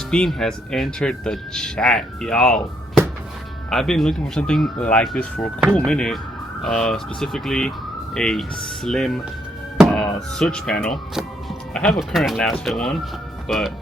Auxbeam has entered the chat, y'all. I've been looking for something like this for a cool minute, specifically a slim switch panel. I have a current last fit one, but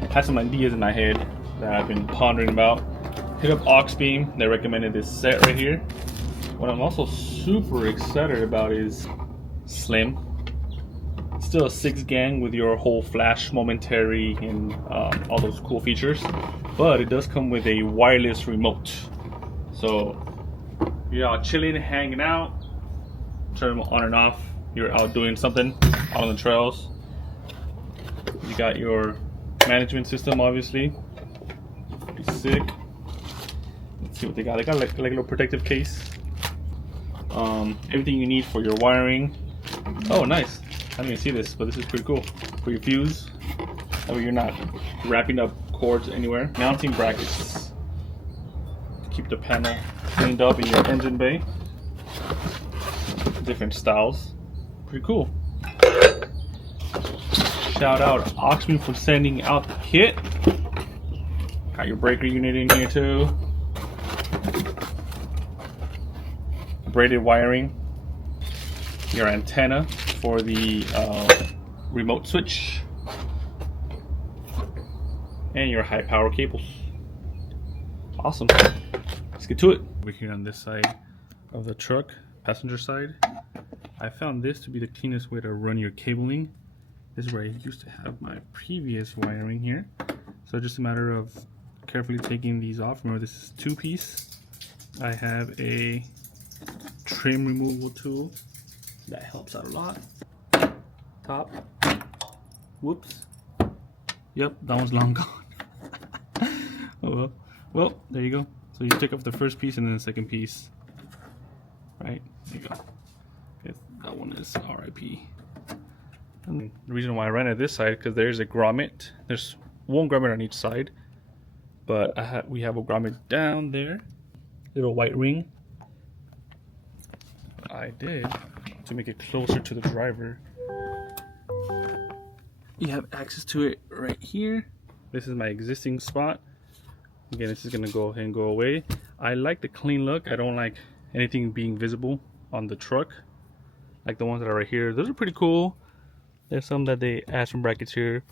I had some ideas in my head that I've been pondering about. Hit up Auxbeam, they recommended this set right here. What I'm also super excited about is slim. Still a 6 gang with your whole flash momentary and all those cool features, but it does come with a wireless remote. So you're out chilling, hanging out, turn them on and off. You're out doing something out on the trails. You got your management system, obviously. Pretty sick. Let's see what they got. They got like a little protective case. Everything you need for your wiring. Oh, nice. I didn't even see this, but this is pretty cool. For your fuse, that way you're not wrapping up cords anywhere. Mounting brackets to keep the panel cleaned up in your engine bay. Different styles. Pretty cool. Shout out Auxbeam for sending out the kit. Got your breaker unit in here too. Braided wiring. Your antenna for the remote switch, and your high power cables. Awesome. Let's get to it. We're here on this side of the truck, passenger side. I found this to be the cleanest way to run your cabling. This is where I used to have my previous wiring here. So just a matter of carefully taking these off. Remember, this is 2-piece. I have a trim removal tool that helps out a lot. Top. Whoops. Yep, that one's long gone. Oh well. Well, there you go. So you take off the first piece and then the second piece. Right? There you go. Okay, that one is RIP. And the reason why I ran it this side, because there's a grommet. There's one grommet on each side. But we have a grommet down there. Little white ring. I did to make it closer to the driver. You have access to it right here. This is my existing spot. Again, this is gonna go ahead and go away. I like the clean look. I don't like anything being visible on the truck. Like the ones that are right here. Those are pretty cool. There's some that they add some brackets here.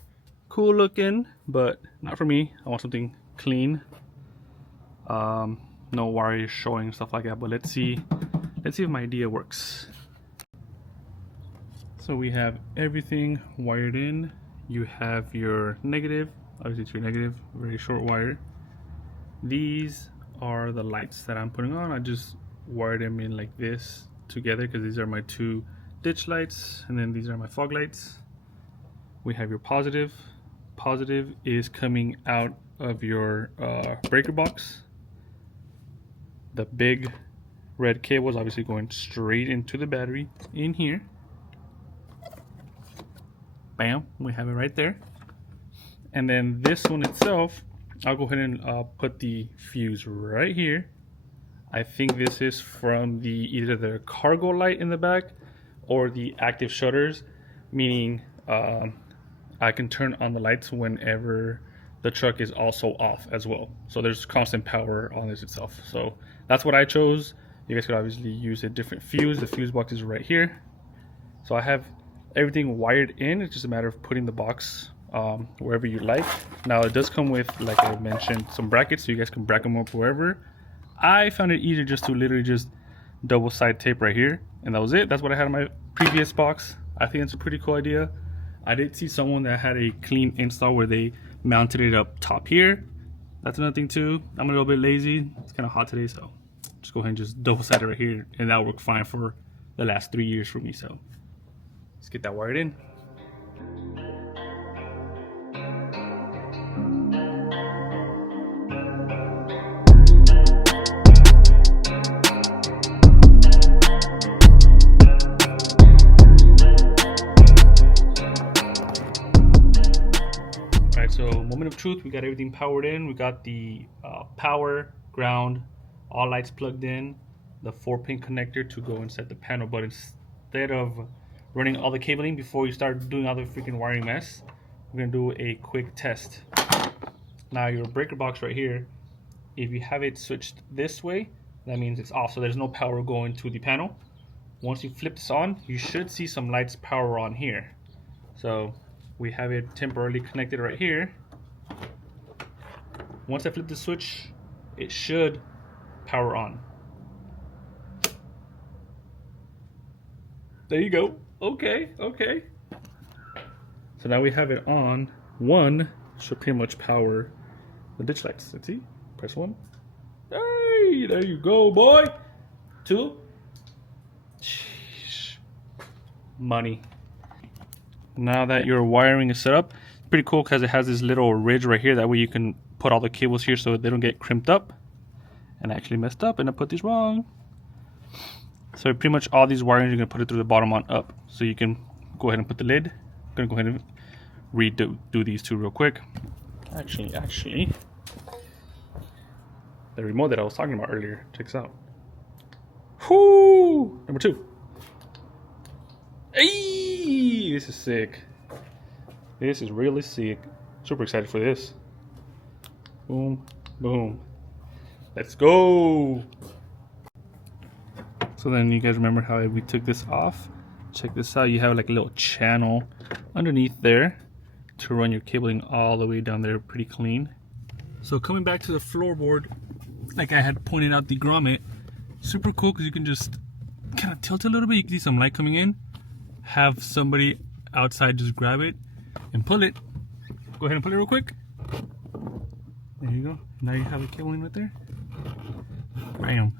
Cool looking, but not for me. I want something clean. No wires showing, stuff like that. But let's see if my idea works. So we have everything wired in. You have your negative, obviously it's your negative, very short wire. These are the lights that I'm putting on. I just wired them in like this together because these are my 2 ditch lights, and then these are my fog lights. We have your positive. Positive is coming out of your breaker box. The big red cable is obviously going straight into the battery in here. Bam, we have it right there. And then this one itself, I'll go ahead and put the fuse right here. I think this is from either the cargo light in the back or the active shutters, meaning I can turn on the lights whenever the truck is also off as well. So there's constant power on this itself. So that's what I chose. You guys could obviously use a different fuse. The fuse box is right here. So I have everything wired in. It's just a matter of putting the box wherever you like. Now it does come with, like I mentioned, some brackets so you guys can bracket them up wherever. I found it easier just to literally just double side tape right here, and that was it. That's what I had in my previous box. I think it's a pretty cool idea. I did see someone that had a clean install where they mounted it up top here. That's another thing too. I'm a little bit lazy. It's kind of hot today, so just go ahead and just double side it right here, and that'll work fine for the last 3 years for me. So let's get that wired in. Alright, so moment of truth, we got everything powered in. We got the power, ground, all lights plugged in, the 4-pin connector to go inside the panel. But instead of running all the cabling before you start doing all the freaking wiring mess, we're gonna do a quick test. Now your breaker box right here, if you have it switched this way, that means it's off, so there's no power going to the panel. Once you flip this on, you should see some lights power on here. So we have it temporarily connected right here. Once I flip the switch, it should power on. There you go. Okay. So now we have it on. One should pretty much power the ditch lights. Let's see. Press 1. Hey, there you go, boy. 2. Sheesh. Money. Now that your wiring is set up, it's pretty cool because it has this little ridge right here. That way you can put all the cables here so they don't get crimped up. And I actually messed up and I put these wrong. So pretty much all these wirings, you're going to put it through the bottom on up. So you can go ahead and put the lid. I'm going to go ahead and redo these two real quick. Actually, the remote that I was talking about earlier, check this out. Whoo! Number 2. Hey! This is sick. This is really sick. Super excited for this. Boom, boom. Let's go! So then you guys remember how we took this off? Check this out. You have like a little channel underneath there to run your cabling all the way down there pretty clean. So coming back to the floorboard, like I had pointed out the grommet, super cool because you can just kind of tilt it a little bit. You can see some light coming in. Have somebody outside just grab it and pull it. Go ahead and pull it real quick. There you go. Now you have the cabling right there. Bam.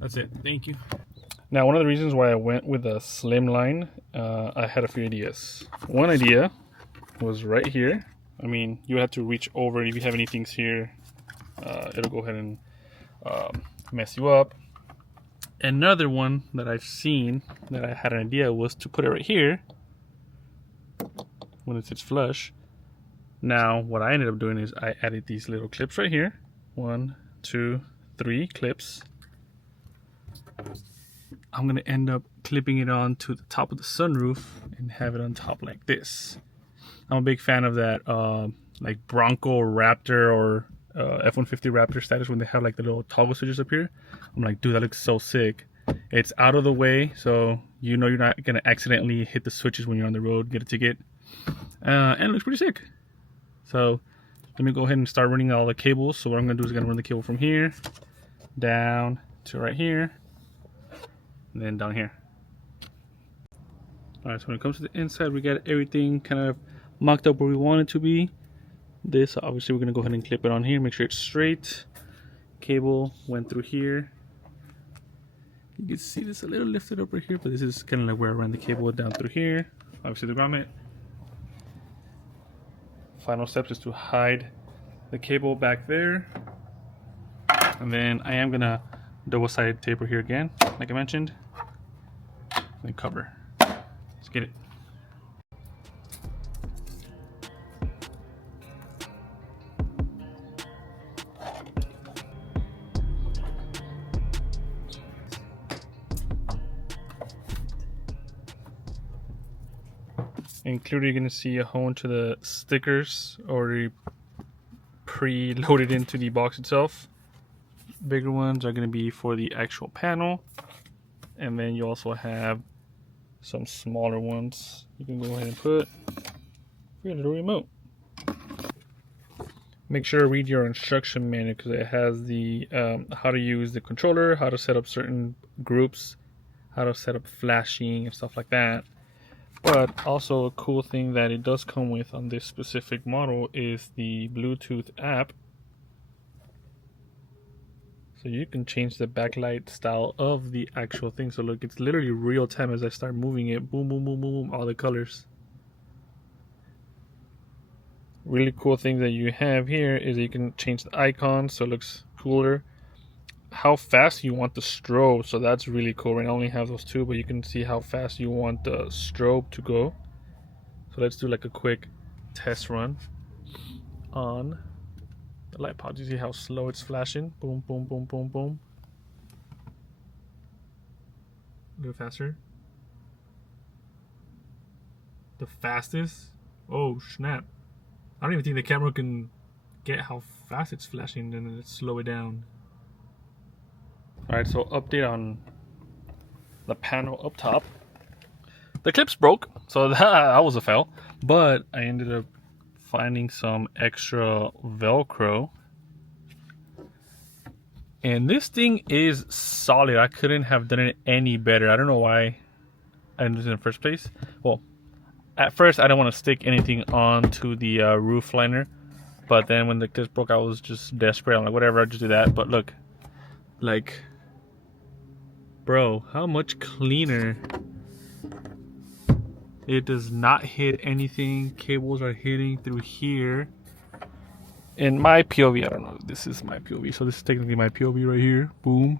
That's it. Thank you. Now, one of the reasons why I went with a slim line, I had a few ideas. One idea was right here. I mean, you have to reach over. If you have any things here, it'll go ahead and mess you up. Another one that I've seen that I had an idea was to put it right here when it sits flush. Now, what I ended up doing is I added these little clips right here. 1, 2, 3 clips. I'm gonna end up clipping it on to the top of the sunroof and have it on top like this. I'm a big fan of that like Bronco Raptor or F-150 Raptor status when they have like the little toggle switches up here. I'm like, dude, that looks so sick. It's out of the way, so you know you're not gonna accidentally hit the switches when you're on the road, get a ticket. And it looks pretty sick. So let me go ahead and start running all the cables. So what I'm gonna do is I'm gonna run the cable from here down to right here. And then down here. Alright, so when it comes to the inside, we got everything kind of mocked up where we want it to be. This, obviously, we're going to go ahead and clip it on here, make sure it's straight. Cable went through here. You can see this a little lifted up right here, but this is kind of like where I ran the cable down through here. Obviously, the grommet. Final steps is to hide the cable back there. And then I am going to double-sided taper here again, like I mentioned, and cover. Let's get it. Included, you're going to see a whole bunch of the stickers already pre-loaded into the box itself. Bigger ones are going to be for the actual panel, and then you also have some smaller ones you can go ahead and put for your little remote. Make sure to read your instruction manual because it has the how to use the controller, how to set up certain groups, how to set up flashing and stuff like that. But also a cool thing that it does come with on this specific model is the Bluetooth app. So you can change the backlight style of the actual thing. So look, it's literally real time as I start moving it. Boom, boom, boom, boom, boom, all the colors. Really cool thing that you have here is that you can change the icon so it looks cooler. How fast you want the strobe, so that's really cool. Right now I only have those two, but you can see how fast you want the strobe to go. So let's do like a quick test run on the light pod. You see how slow it's flashing? Boom, boom, boom, boom, boom. A little faster. The fastest? Oh snap. I don't even think the camera can forget how fast it's flashing, then let's slow it down. Alright, so update on the panel up top. The clips broke, so that was a fail. But I ended up finding some extra Velcro. And this thing is solid. I couldn't have done it any better. I don't know why I didn't do it in the first place. Well, at first I didn't want to stick anything onto the roof liner. But then when the clips broke, I was just desperate. I'm like, whatever, I'll just do that. But look, like, bro, how much cleaner. It does not hit anything. Cables are hitting through here. In my POV, I don't know. This is my POV. So this is technically my POV right here. Boom.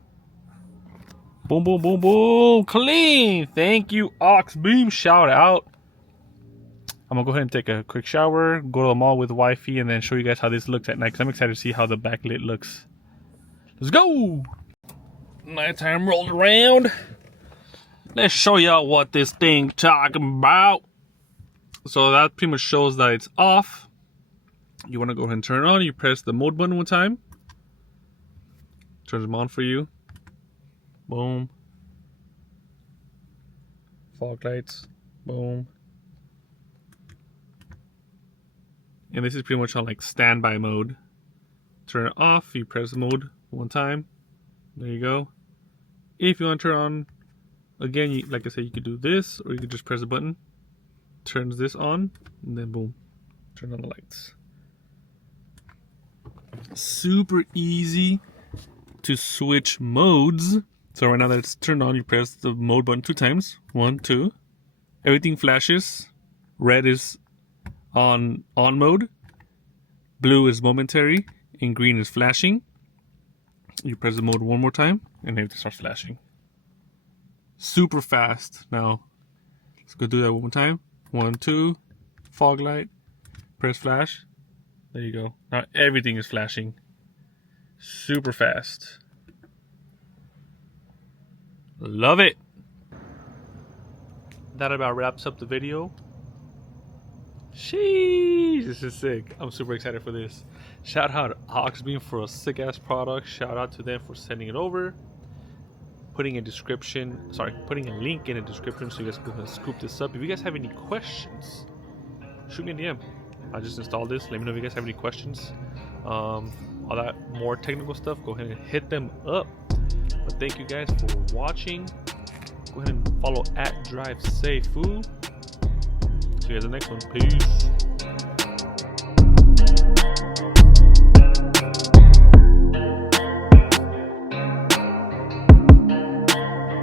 Boom, boom, boom, boom. Clean. Thank you, Auxbeam. Shout out. I'm going to go ahead and take a quick shower. Go to the mall with wifey. And then show you guys how this looks at night. Because I'm excited to see how the backlit looks. Let's go. Nighttime rolled around. Let's show y'all what this thing talking about. So that pretty much shows that it's off. You want to go ahead and turn it on. You press the mode button one time. Turns them on for you. Boom. Fog lights. Boom. And this is pretty much on like standby mode. Turn it off. You press the mode one time. There you go. If you want to turn on, again, like I said, you could do this, or you could just press a button, turns this on, and then boom, turn on the lights. Super easy to switch modes. So right now that it's turned on, you press the mode button 2 times. 1, 2. Everything flashes. Red is on mode. Blue is momentary, and green is flashing. You press the mode one more time, and everything starts flashing. Super fast. Now, let's go do that one more time. 1, 2, fog light, press flash. There you go. Now everything is flashing. Super fast. Love it. That about wraps up the video. Sheesh, this is sick. I'm super excited for this. Shout out to Auxbeam for a sick ass product. Shout out to them for sending it over. Putting a link in the description so you guys can scoop this up. If you guys have any questions, shoot me a DM. I just installed this. Let me know if you guys have any questions. All that more technical stuff, go ahead and hit them up. But thank you guys for watching. Go ahead and follow @DriveSafeFoo. See you guys in the next one. Peace.